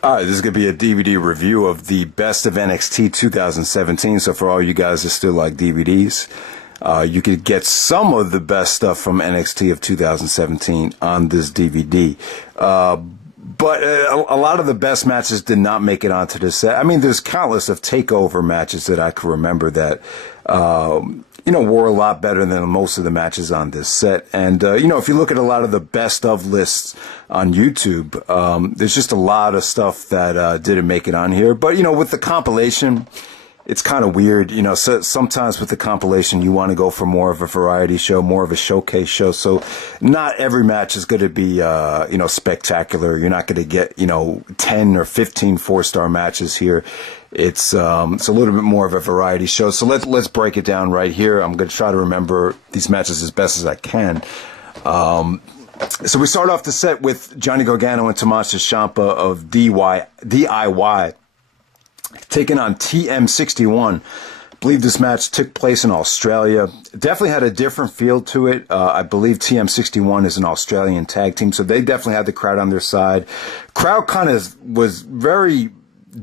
All right, this is going to be a DVD review of the best of NXT 2017. So for all you guys that still like DVDs, you could get some of the best stuff from NXT of 2017 on this DVD. But a lot of the best matches did not make it onto this set. I mean, there's countless of Takeover matches that I can remember that, were a lot better than most of the matches on this set. And, if you look at a lot of the best of lists on YouTube, there's just a lot of stuff that didn't make it on here. But, with the compilation, it's kind of weird. So sometimes with the compilation, you want to go for more of a variety show, more of a showcase show. So not every match is going to be, spectacular. You're not going to get, 10 or 15 4-star matches here. It's a little bit more of a variety show. So let's break it down right here. I'm going to try to remember these matches as best as I can. So we start off the set with Johnny Gargano and Tommaso Ciampa of DIY taking on TM61. I believe this match took place in Australia. It definitely had a different feel to it. I believe TM61 is an Australian tag team, so they definitely had the crowd on their side. Crowd kind of was very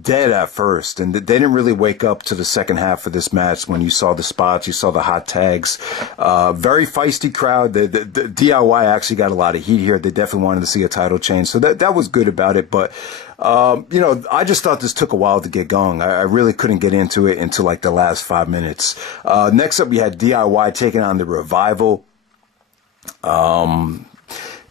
dead at first, and they didn't really wake up to the second half of this match when you saw the spots, you saw the hot tags. Very feisty crowd. The DIY actually got a lot of heat here. They definitely wanted to see a title change, so that was good about it. But I just thought this took a while to get going. I really couldn't get into it until like the last 5 minutes. Next up, we had DIY taking on the Revival.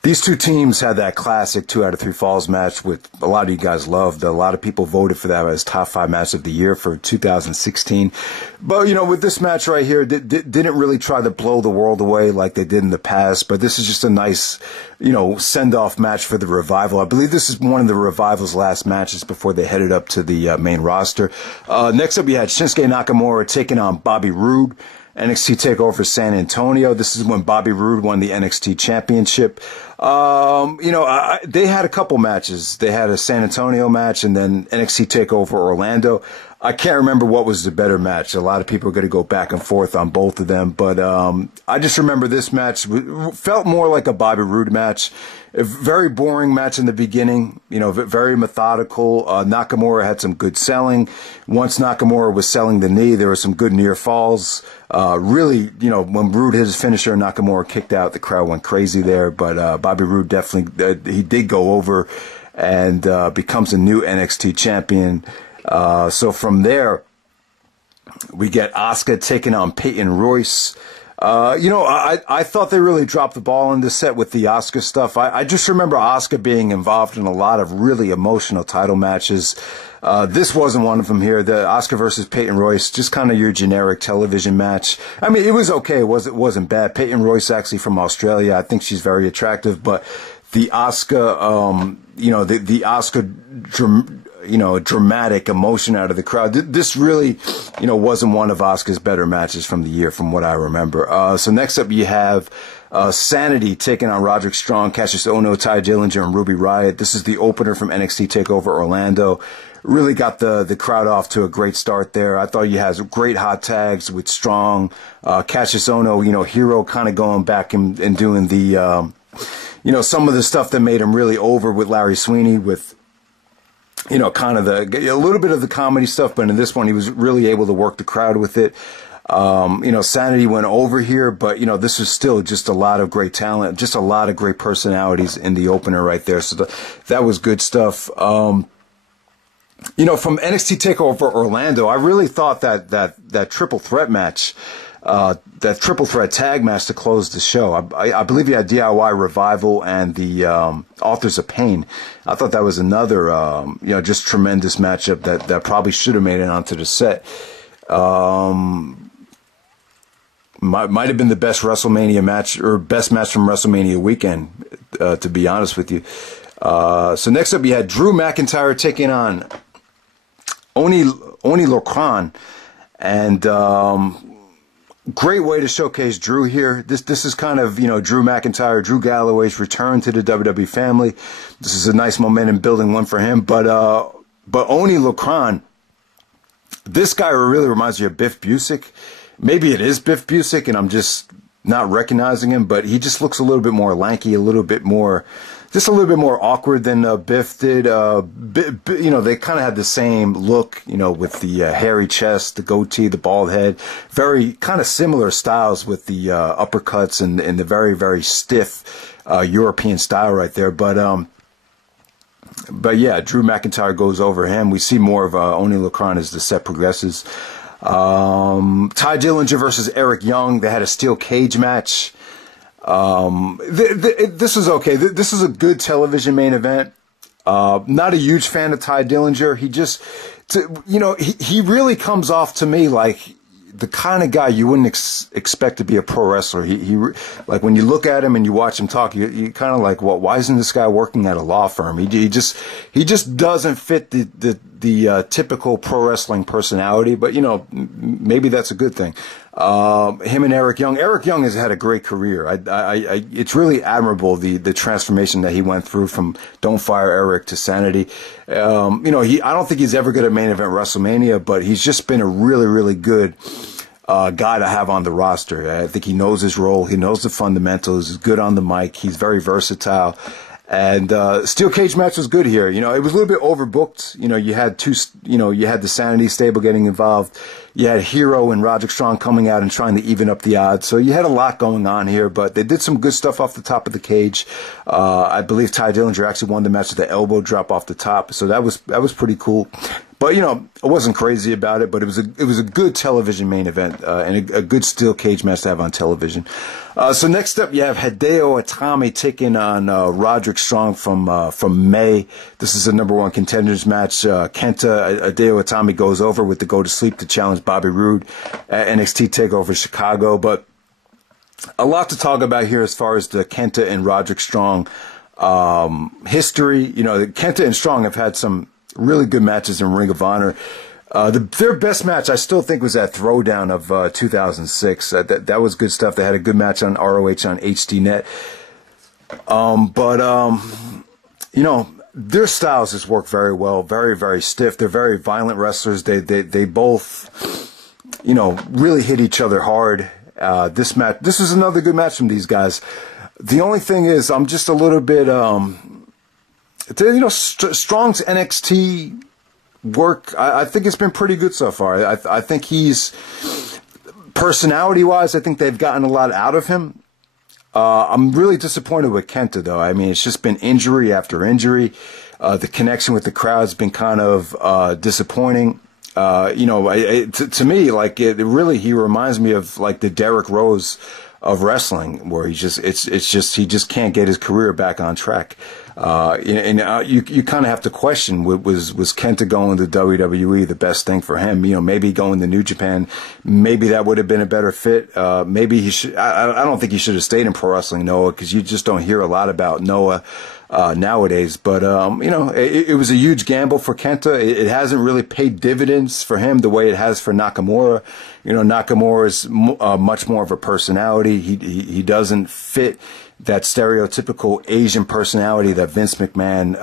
These two teams had that classic 2 out of 3 falls match, which a lot of you guys loved. A lot of people voted for that as top 5 match of the year for 2016. But, with this match right here, didn't really try to blow the world away like they did in the past. But this is just a nice, send-off match for the Revival. I believe this is one of the Revival's last matches before they headed up to the main roster. Next up, we had Shinsuke Nakamura taking on Bobby Roode. NXT Takeover San Antonio. This is when Bobby Roode won the NXT Championship. They had a couple matches. They had a San Antonio match and then NXT Takeover Orlando. I can't remember what was the better match. A lot of people are going to go back and forth on both of them. But I just remember this match felt more like a Bobby Roode match. A very boring match in the beginning, very methodical. Nakamura had some good selling. Once Nakamura was selling the knee, there were some good near falls. Really, when Roode hit his finisher, Nakamura kicked out. The crowd went crazy there. But Bobby Roode definitely, he did go over and becomes a new NXT champion. So from there, we get Asuka taking on Peyton Royce. I thought they really dropped the ball in this set with the Asuka stuff. I just remember Asuka being involved in a lot of really emotional title matches. This wasn't one of them here. The Asuka versus Peyton Royce, just kind of your generic television match. I mean, it was okay. It wasn't bad. Peyton Royce actually from Australia. I think she's very attractive, but the Asuka, the Asuka dramatic emotion out of the crowd. This really, wasn't one of Asuka's better matches from the year, from what I remember. So next up, you have Sanity taking on Roderick Strong, Kassius Ohno, Ty Dillinger, and Ruby Riot. This is the opener from NXT Takeover Orlando. Really got the crowd off to a great start there. I thought you had great hot tags with Strong, Kassius Ohno, hero kind of going back and doing the, some of the stuff that made him really over with Larry Sweeney with, kind of a little bit of the comedy stuff, but in this one, he was really able to work the crowd with it. Sanity went over here, but, this was still just a lot of great talent, just a lot of great personalities in the opener right there. So that was good stuff. From NXT TakeOver Orlando, I really thought that triple threat match, that triple threat tag match to close the show. I believe you had DIY Revival and the Authors of Pain. I thought that was another, just tremendous matchup that probably should have made it onto the set. Might have been the best WrestleMania match or best match from WrestleMania weekend, to be honest with you. So next up, you had Drew McIntyre taking on Oney Lorcan, and great way to showcase Drew here. This is kind of, Drew McIntyre, Drew Galloway's return to the WWE family. This is a nice momentum building one for him. But Oney Lorcan, this guy really reminds me of Biff Busick. Maybe it is Biff Busick, and I'm just not recognizing him, but he just looks a little bit more lanky, a little bit more just a little bit more awkward than Biff did. You know, they kind of had the same look, you know, with the hairy chest, the goatee, the bald head. Very kind of similar styles with the uppercuts and the very, very stiff European style right there. But yeah, Drew McIntyre goes over him. We see more of Oney Lorcan as the set progresses. Ty Dillinger versus Eric Young. They had a steel cage match. This is okay. This is a good television main event. Not a huge fan of Ty Dillinger. He just, you know, he really comes off to me like the kind of guy you wouldn't expect to be a pro wrestler. He like when you look at him and you watch him talk, you kind of like, well, why isn't this guy working at a law firm? He just doesn't fit the typical pro wrestling personality. But you know, maybe that's a good thing. Him and Eric Young. Eric Young has had a great career. It's really admirable the transformation that he went through from Don't Fire Eric to Sanity. You know, I don't think he's ever going to main event WrestleMania, but he's just been a really, really good guy to have on the roster. I think he knows his role. He knows the fundamentals. He's good on the mic. He's very versatile. And steel cage match was good here. You know, it was a little bit overbooked. You know, you had the Sanity stable getting involved. You had Hero and Roderick Strong coming out and trying to even up the odds. So you had a lot going on here, but they did some good stuff off the top of the cage. I believe Ty Dillinger actually won the match with the elbow drop off the top. So that was pretty cool. But, you know, I wasn't crazy about it, but it was a good television main event, and a good steel cage match to have on television. So next up, you have Hideo Itami taking on Roderick Strong from May. This is a #1 contenders match. Hideo Itami goes over with the go to sleep to challenge Bobby Roode at NXT Takeover Chicago. But a lot to talk about here as far as the Kenta and Roderick Strong history. You know, Kenta and Strong have had some really good matches in Ring of Honor. Their best match, I still think, was that Throwdown of 2006. That was good stuff. They had a good match on ROH on HDNet. You know, their styles just work very well. Very, very stiff. They're very violent wrestlers. They both, you know, really hit each other hard. This is another good match from these guys. The only thing is, I'm just a little bit, you know, Strong's NXT work, I think it's been pretty good so far. I think he's, personality-wise, I think they've gotten a lot out of him. I'm really disappointed with Kenta, though. I mean, it's just been injury after injury. The connection with the crowd's been kind of disappointing. You know, to me, like, he reminds me of, like, the Derrick Rose of wrestling, where he just can't get his career back on track. You kind of have to question, was Kenta going to WWE the best thing for him? You know, maybe going to New Japan, maybe that would have been a better fit. Maybe he should. I don't think he should have stayed in pro wrestling, Noah, because you just don't hear a lot about Noah nowadays. But you know, it was a huge gamble for Kenta. It hasn't really paid dividends for him the way it has for Nakamura. You know, Nakamura is much more of a personality. He doesn't fit that stereotypical Asian personality that Vince McMahon,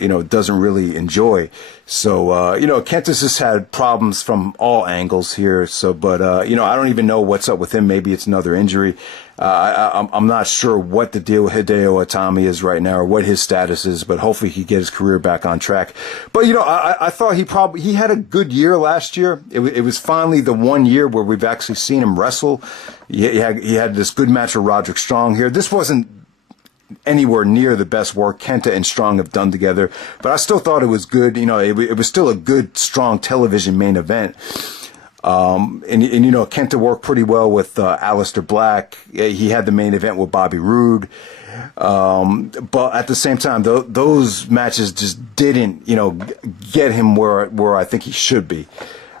you know, doesn't really enjoy. So, you know, Kenta's just had problems from all angles here. So, but, you know, I don't even know what's up with him. Maybe it's another injury. I'm not sure what the deal with Hideo Itami is right now or what his status is, but hopefully he get his career back on track. But, you know, I thought he had a good year last year. It was finally the 1 year where we've actually seen him wrestle. He had this good match with Roderick Strong here. This wasn't anywhere near the best work Kenta and Strong have done together, but I still thought it was good. You know, it was still a good, strong television main event. And you know, Kenta worked pretty well with Aleister Black. He had the main event with Bobby Roode. But at the same time, those matches just didn't, you know, get him where I think he should be.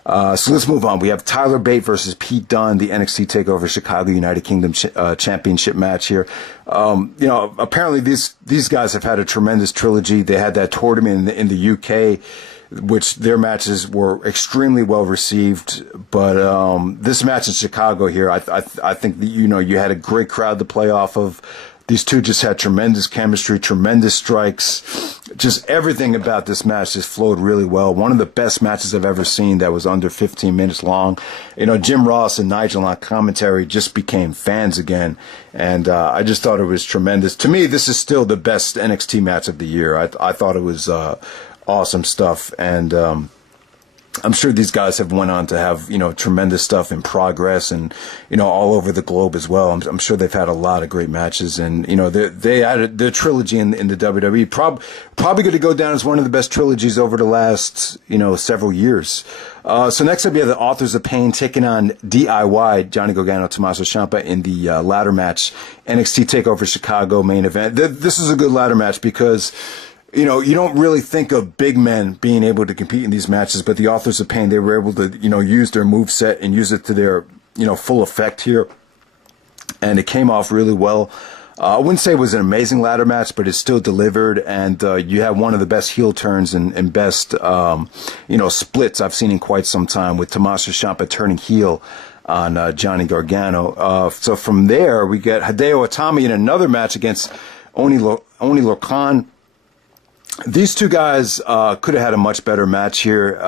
So let's move on. We have Tyler Bate versus Pete Dunne, the NXT Takeover Chicago United Kingdom Championship match here. You know, apparently these guys have had a tremendous trilogy. They had that tournament in the UK, which their matches were extremely well received. But this match in Chicago here, I think that, you know, you had a great crowd to play off of. These two just had tremendous chemistry, tremendous strikes. just everything about this match just flowed really well. One of the best matches I've ever seen that was under 15 minutes long. You know, Jim Ross and Nigel on commentary just became fans again. And I just thought it was tremendous. To me, this is still the best NXT match of the year. I thought it was awesome stuff. And I'm sure these guys have went on to have, you know, tremendous stuff in progress and, you know, all over the globe as well. I'm sure they've had a lot of great matches, and, you know, they had their trilogy in the WWE. Probably going to go down as one of the best trilogies over the last, you know, several years. So next up, you have the Authors of Pain taking on DIY, Johnny Gargano, Tommaso Ciampa, in the ladder match, NXT TakeOver Chicago main event. This is a good ladder match because, you know, you don't really think of big men being able to compete in these matches, but the Authors of Pain, they were able to, you know, use their moveset and use it to their, you know, full effect here. And it came off really well. I wouldn't say it was an amazing ladder match, but it still delivered. And you have one of the best heel turns and best, you know, splits I've seen in quite some time, with Tommaso Ciampa turning heel on Johnny Gargano. So from there, we get Hideo Itami in another match against Oney Lorcan. These two guys could have had a much better match here.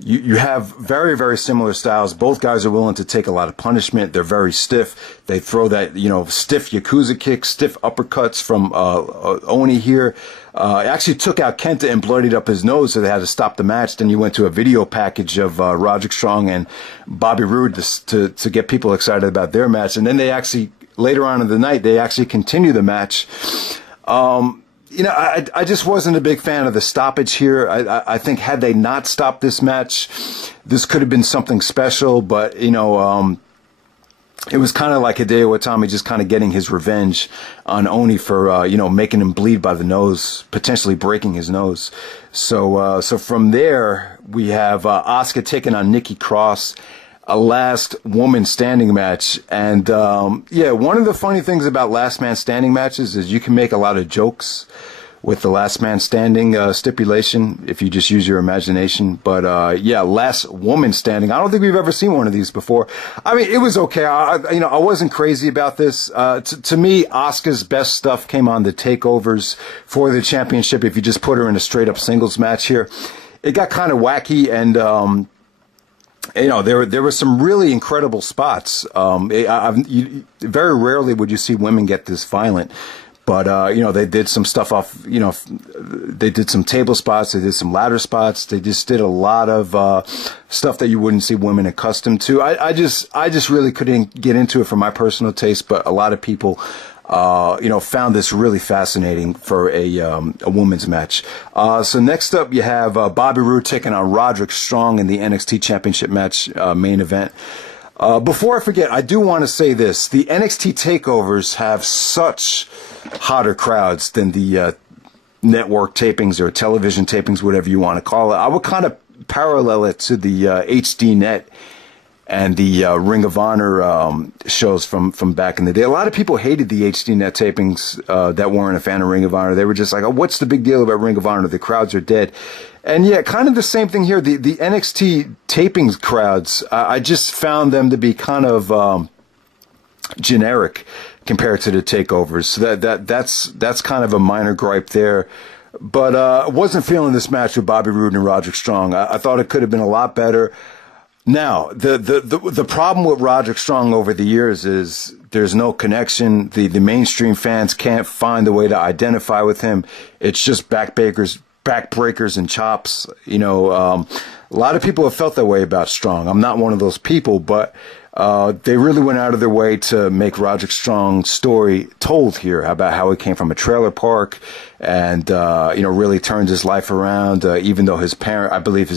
You have very, very similar styles. Both guys are willing to take a lot of punishment. They're very stiff. They throw that, you know, stiff Yakuza kick, stiff uppercuts from Oney here. Actually took out Kenta and bloodied up his nose, so they had to stop the match. Then you went to a video package of Roderick Strong and Bobby Roode to get people excited about their match. And then they actually, later on in the night, they actually continue the match. You know, I just wasn't a big fan of the stoppage here. I think had they not stopped this match, this could have been something special. But, you know, it was kind of like Hideo Itami just kind of getting his revenge on Oney for, you know, making him bleed by the nose, potentially breaking his nose. So from there, we have Asuka taking on Nikki Cross, a last woman standing match. And yeah, one of the funny things about last man standing matches is you can make a lot of jokes with the last man standing stipulation if you just use your imagination. But yeah, last woman standing, I don't think we've ever seen one of these before. I mean, it was okay. You know, I wasn't crazy about this. To me, Asuka's best stuff came on the takeovers for the championship. If you just put her in a straight up singles match here, it got kind of wacky. And you know, there were some really incredible spots. Very rarely would you see women get this violent, but you know, they did some stuff off. You know, they did some table spots, they did some ladder spots, they just did a lot of stuff that you wouldn't see women accustomed to. I just really couldn't get into it for my personal taste, but a lot of people, you know, found this really fascinating for a women's match. So next up, you have Bobby Roode taking on Roderick Strong in the NXT Championship Match main event. Before I forget, I do want to say this. The NXT takeovers have such hotter crowds than the network tapings or television tapings, whatever you want to call it. I would kind of parallel it to the HD Net and the Ring of Honor shows from back in the day. A lot of people hated the HD Net tapings that weren't a fan of Ring of Honor. They were just like, oh, what's the big deal about Ring of Honor? The crowds are dead. And yeah, kind of the same thing here. The NXT tapings crowds, I just found them to be kind of generic compared to the takeovers. So that's kind of a minor gripe there. But I wasn't feeling this match with Bobby Roode and Roderick Strong. I thought it could have been a lot better. Now, the problem with Roderick Strong over the years is there's no connection. The mainstream fans can't find a way to identify with him. It's just backbreakers and chops. You know, a lot of people have felt that way about Strong. I'm not one of those people, but they really went out of their way to make Roderick Strong's story told here about how he came from a trailer park and, you know, really turned his life around, even though his parent, I believe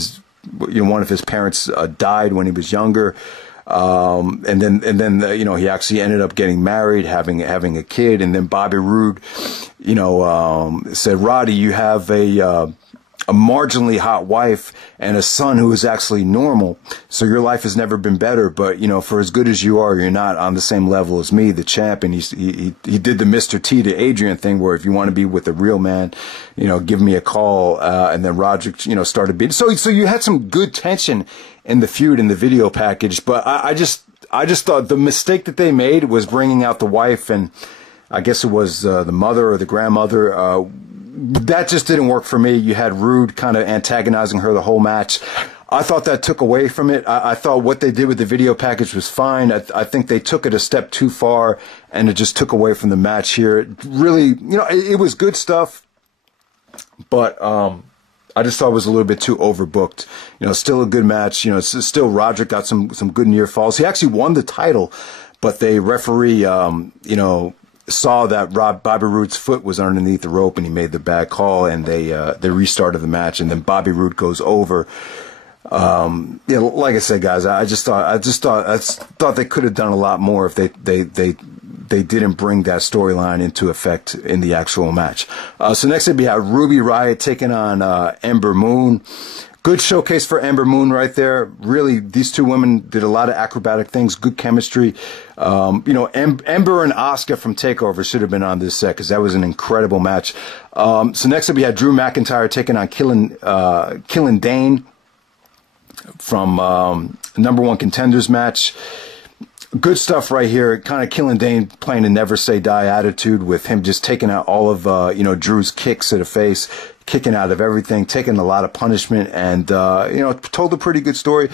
one of his parents died when he was younger. And then you know, he actually ended up getting married, having a kid. And then Bobby Roode, you know, said, Roddy, you have a marginally hot wife and a son who is actually normal. So your life has never been better. But, you know, for as good as you are, you're not on the same level as me, the champ. And he did the Mr. T to Adrian thing where if you want to be with a real man, you know, give me a call. And then Roderick, you know, started beating. So you had some good tension in the feud in the video package. But I just thought the mistake that they made was bringing out the wife, and I guess it was the mother or the grandmother, that just didn't work for me. You had Roode kind of antagonizing her the whole match. I thought that took away from it. I thought what they did with the video package was fine. I think they took it a step too far, and it just took away from the match here. It really, it was good stuff, but I just thought it was a little bit too overbooked. Still a good match. It's still Roderick got some good near falls. He actually won the title, but the referee, saw that Bobby Roode's foot was underneath the rope, and he made the bad call, and they restarted the match, and then Bobby Roode goes over. Like I said, guys, I thought they could have done a lot more if they didn't bring that storyline into effect in the actual match. So next up we have Ruby Riot taking on Ember Moon. Good showcase for Ember Moon right there. Really, these two women did a lot of acrobatic things, good chemistry. Ember and Asuka from Takeover should have been on this set because that was an incredible match. So next up we had Drew McIntyre taking on Killian Dane from number one Contenders match. Good stuff right here. Kind of Killian Dane playing a never say die attitude with him just taking out all of Drew's kicks to the face, kicking out of everything, taking a lot of punishment, and told a pretty good story.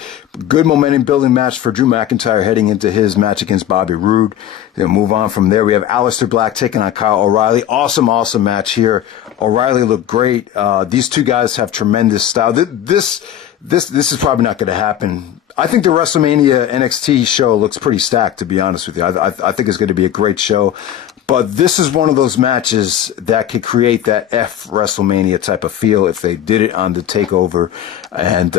Good momentum building match for Drew McIntyre heading into his match against Bobby Roode. Then move on from there. We have Aleister Black taking on Kyle O'Reilly. Awesome match here. O'Reilly looked great. These two guys have tremendous style. This is probably not going to happen. I think the WrestleMania NXT show looks pretty stacked, to be honest with you. I think it's going to be a great show. But this is one of those matches that could create that WrestleMania type of feel if they did it on the Takeover. And,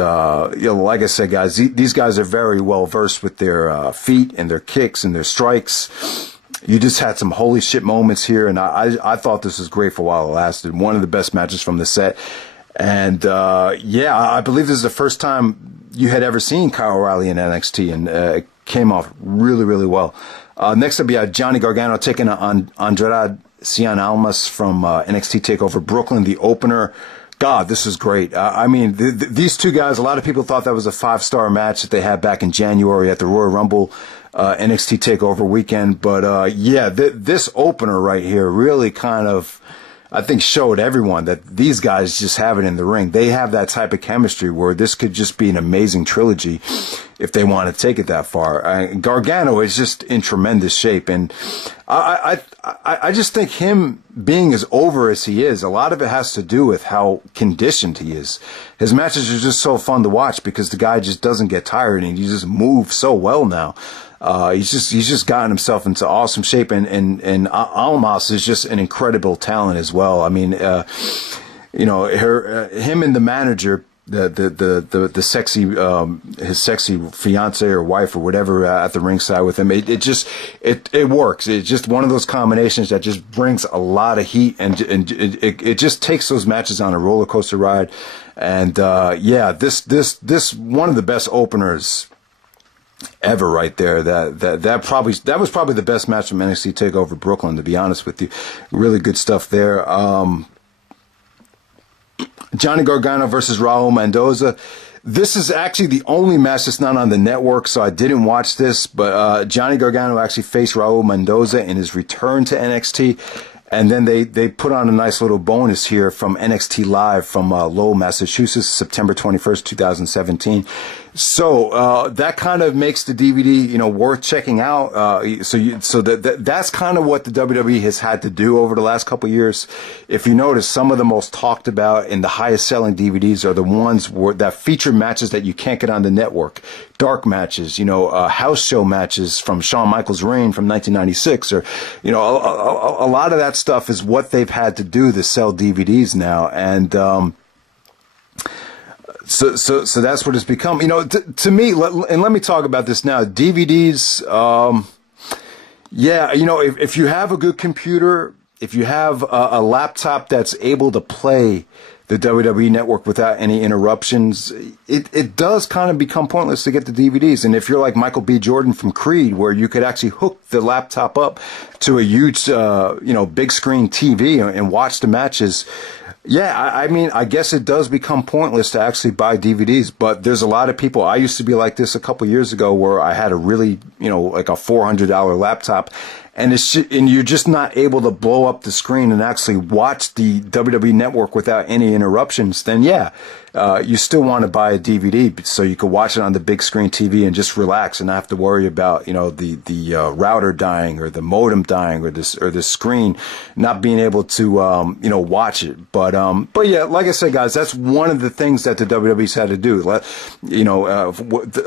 like I said, guys, these guys are very well versed with their feet and their kicks and their strikes. You just had some holy shit moments here, and I thought this was great for a while it lasted. One of the best matches from the set. And, I believe this is the first time you had ever seen Kyle O'Reilly in NXT, and it came off really, really well. Next up, we had Johnny Gargano taking on Andrade Cien Almas from NXT TakeOver Brooklyn, the opener. God, this is great. These two guys, a lot of people thought that was a 5-star match that they had back in January at the Royal Rumble NXT TakeOver weekend. But, this opener right here really kind of, I think, showed everyone that these guys just have it in the ring. They have that type of chemistry where this could just be an amazing trilogy if they want to take it that far. Gargano is just in tremendous shape, and I just think him being as over as he is, a lot of it has to do with how conditioned he is. His matches are just so fun to watch because the guy just doesn't get tired, and he just moves so well now. He's just gotten himself into awesome shape, and Almas is just an incredible talent as well. I mean, him and the manager, the sexy, his sexy fiance or wife or whatever at the ringside with him, it works. It's just one of those combinations that just brings a lot of heat, and it just takes those matches on a roller coaster ride. And this one of the best openers ever right there. That was probably the best match from NXT TakeOver Brooklyn, to be honest with you. Really good stuff there. Johnny Gargano versus Raul Mendoza. This is actually the only match that's not on the network, so I didn't watch this, but Johnny Gargano actually faced Raul Mendoza in his return to NXT. And then they put on a nice little bonus here from NXT Live from Lowell, Massachusetts, September 21st, 2017. So that kind of makes the DVD, worth checking out. So that's kind of what the WWE has had to do over the last couple of years. If you notice, some of the most talked about and the highest selling DVDs are the ones that feature matches that you can't get on the network. Dark matches, house show matches from Shawn Michaels' reign from 1996, or a lot of that stuff is what they've had to do to sell DVDs now, and so that's what it's become. To me, and let me talk about this now. DVDs, if you have a good computer, if you have a laptop that's able to play the WWE Network without any interruptions, it does kind of become pointless to get the DVDs. And if you're like Michael B. Jordan from Creed, where you could actually hook the laptop up to a huge, big screen TV and watch the matches, I guess it does become pointless to actually buy DVDs. But there's a lot of people. I used to be like this a couple years ago, where I had a really, like a $400 laptop, and and you're just not able to blow up the screen and actually watch the WWE Network without any interruptions, then yeah, you still want to buy a DVD so you can watch it on the big screen TV and just relax and not have to worry about, the router dying or the modem dying or the screen not being able to, watch it. But yeah, like I said, guys, that's one of the things that the WWE's had to do.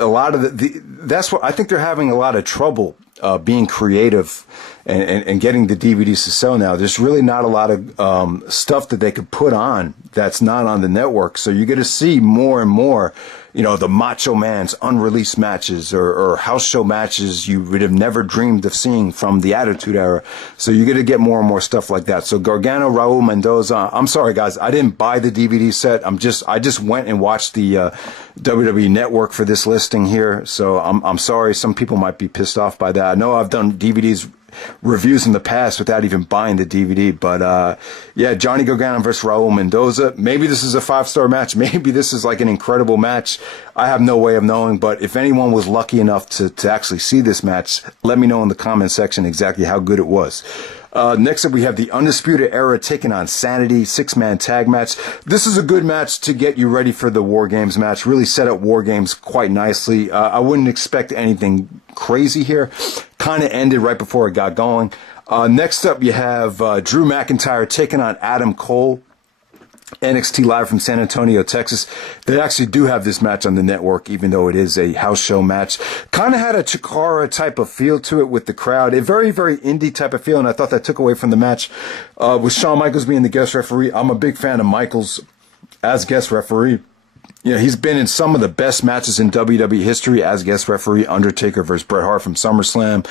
A lot of that's what I think they're having a lot of trouble being creative and getting the DVDs to sell now. There's really not a lot of stuff that they could put on that's not on the network. So you're going to see more and more, the Macho Man's unreleased matches or house show matches you would have never dreamed of seeing from the Attitude Era. So you're going to get more and more stuff like that. So Gargano, Raul Mendoza, I'm sorry, guys, I didn't buy the DVD set. I just went and watched the WWE Network for this listing here. So I'm sorry. Some people might be pissed off by that. I know I've done DVDs reviews in the past without even buying the DVD, but yeah, Johnny Gargano versus Raul Mendoza. Maybe this is a 5-star match. Maybe this is like an incredible match. I have no way of knowing, but if anyone was lucky enough to actually see this match, let me know in the comment section exactly how good it was. Next up, we have the Undisputed Era taking on Sanity, 6-man tag match. This is a good match to get you ready for the War Games match. Really set up War Games quite nicely. I wouldn't expect anything crazy here. Kind of ended right before it got going. Next up, you have Drew McIntyre taking on Adam Cole. NXT Live from San Antonio, Texas. They actually do have this match on the network, even though it is a house show match. Kind of had a Chikara type of feel to it with the crowd. A very, very indie type of feel, and I thought that took away from the match. With Shawn Michaels being the guest referee, I'm a big fan of Michaels as guest referee. He's been in some of the best matches in WWE history as guest referee. Undertaker versus Bret Hart from SummerSlam.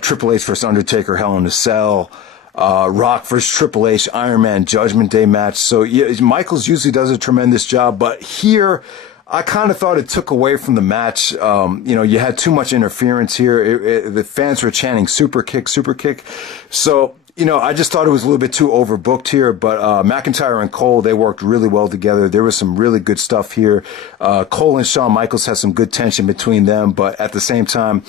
Triple H versus Undertaker, Hell in a Cell. Rock versus Triple H, Iron Man Judgment Day match. So yeah, Michaels usually does a tremendous job, but here I kind of thought it took away from the match. You had too much interference here. The fans were chanting super kick, super kick. So, I just thought it was a little bit too overbooked here, but McIntyre and Cole, they worked really well together. There was some really good stuff here. Cole and Shawn Michaels had some good tension between them, but at the same time,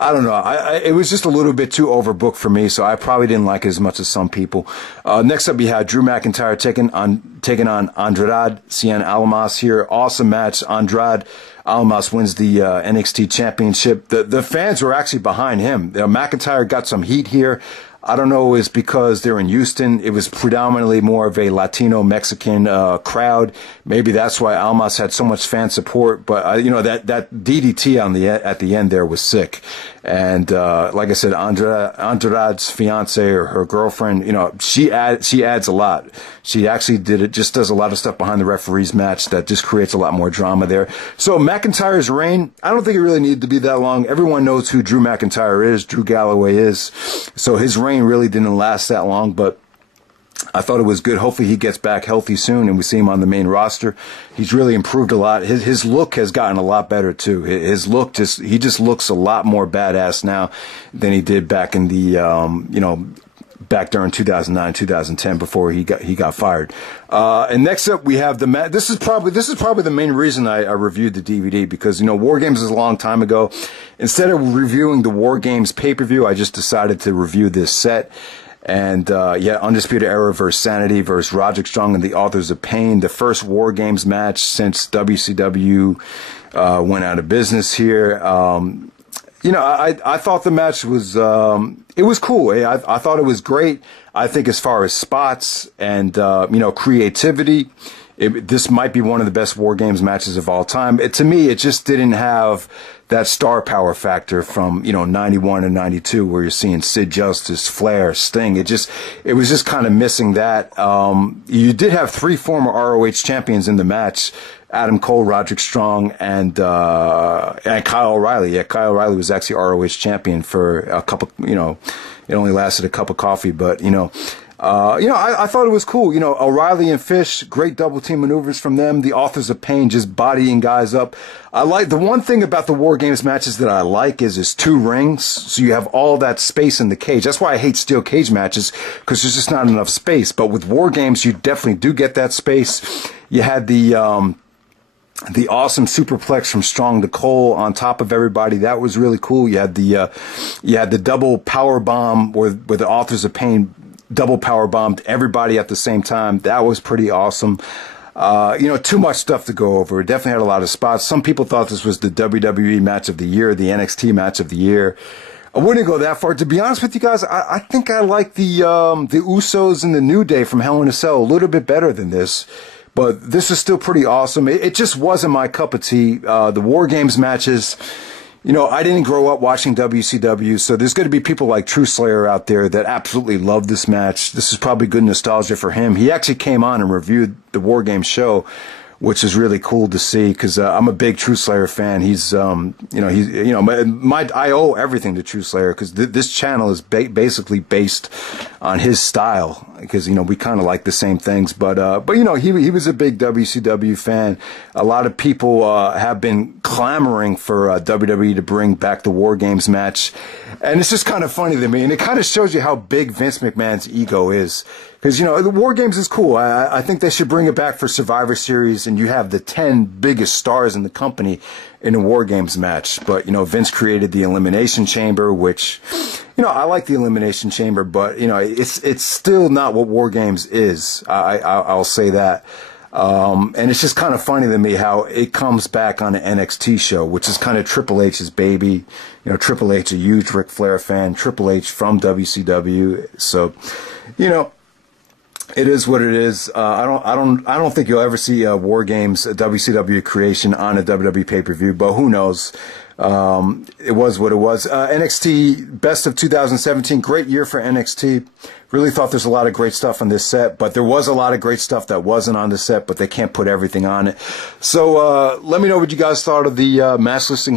I don't know. It was just a little bit too overbooked for me, so I probably didn't like it as much as some people. Next up, you had Drew McIntyre taking on Andrade Cien Almas here. Awesome match. Andrade Almas wins the NXT Championship. The fans were actually behind him. McIntyre got some heat here. I don't know, it's because they're in Houston. It was predominantly more of a Latino Mexican crowd. Maybe that's why Almas had so much fan support. But that DDT at the end there was sick. And like I said, Andrade's fiance or her girlfriend, she adds a lot. She actually does a lot of stuff behind the referee's match that just creates a lot more drama there. So McIntyre's reign, I don't think it really needed to be that long. Everyone knows who Drew McIntyre is, Drew Galloway is. So his reign really didn't last that long, but I thought it was good. Hopefully he gets back healthy soon and we see him on the main roster. He's really improved a lot. His look has gotten a lot better too. His look he just looks a lot more badass now than he did back in the back during 2009, 2010 before he got fired. And next up we have the match. This is probably the main reason I reviewed the DVD, because War Games is a long time ago. Instead of reviewing the War Games pay-per-view, I just decided to review this set. And Undisputed Era versus Sanity versus Roderick Strong and the Authors of Pain, the first War Games match since WCW went out of business here. I thought the match was it was cool. I thought it was great. I think as far as spots and creativity, this might be one of the best War Games matches of all time. To me, it just didn't have that star power factor from 91 and 92, where you're seeing Sid Justice, Flair, Sting. It was just kind of missing that. You did have 3 former ROH champions in the match: Adam Cole, Roderick Strong, and Kyle O'Reilly. Yeah, Kyle O'Reilly was actually ROH champion for a couple. It only lasted a cup of coffee, but I thought it was cool. O'Reilly and Fish, great double team maneuvers from them. The Authors of Pain just bodying guys up. I like the one thing about the War Games matches that I like is 2 rings, so you have all that space in the cage. That's why I hate steel cage matches, because there's just not enough space. But with War Games, you definitely do get that space. You had the The awesome superplex from Strong to Cole on top of everybody. That was really cool. You had the double power bomb where the Authors of Pain double power bombed everybody at the same time. That was pretty awesome. Too much stuff to go over. It definitely had a lot of spots. Some people thought this was the WWE match of the year, the NXT match of the year. I wouldn't go that far. To be honest with you guys, I think I like the Usos and the New Day from Hell in a Cell a little bit better than this. But this is still pretty awesome. It just wasn't my cup of tea. The War Games matches, I didn't grow up watching WCW, so there's going to be people like True Slayer out there that absolutely love this match. This is probably good nostalgia for him. He actually came on and reviewed the War Games show, which is really cool to see because I'm a big True Slayer fan. He's, I owe everything to True Slayer because this channel is basically based on his style because, we kind of like the same things. But he was a big WCW fan. A lot of people have been clamoring for WWE to bring back the War Games match. And it's just kind of funny to me. And it kind of shows you how big Vince McMahon's ego is. Because, the War Games is cool. I think they should bring it back for Survivor Series, and you have the 10 biggest stars in the company in a War Games match. But, Vince created the Elimination Chamber, which, I like the Elimination Chamber, but, it's still not what War Games is. I'll say that. And it's just kind of funny to me how it comes back on an NXT show, which is kind of Triple H's baby. Triple H, a huge Ric Flair fan, Triple H from WCW. So, it is what it is. I don't think you'll ever see War Games, a WCW creation on a WWE pay-per-view, but who knows? It was what it was. NXT Best of 2017, great year for NXT. Really thought there's a lot of great stuff on this set, but there was a lot of great stuff that wasn't on the set, but they can't put everything on it. So let me know what you guys thought of the match listing here.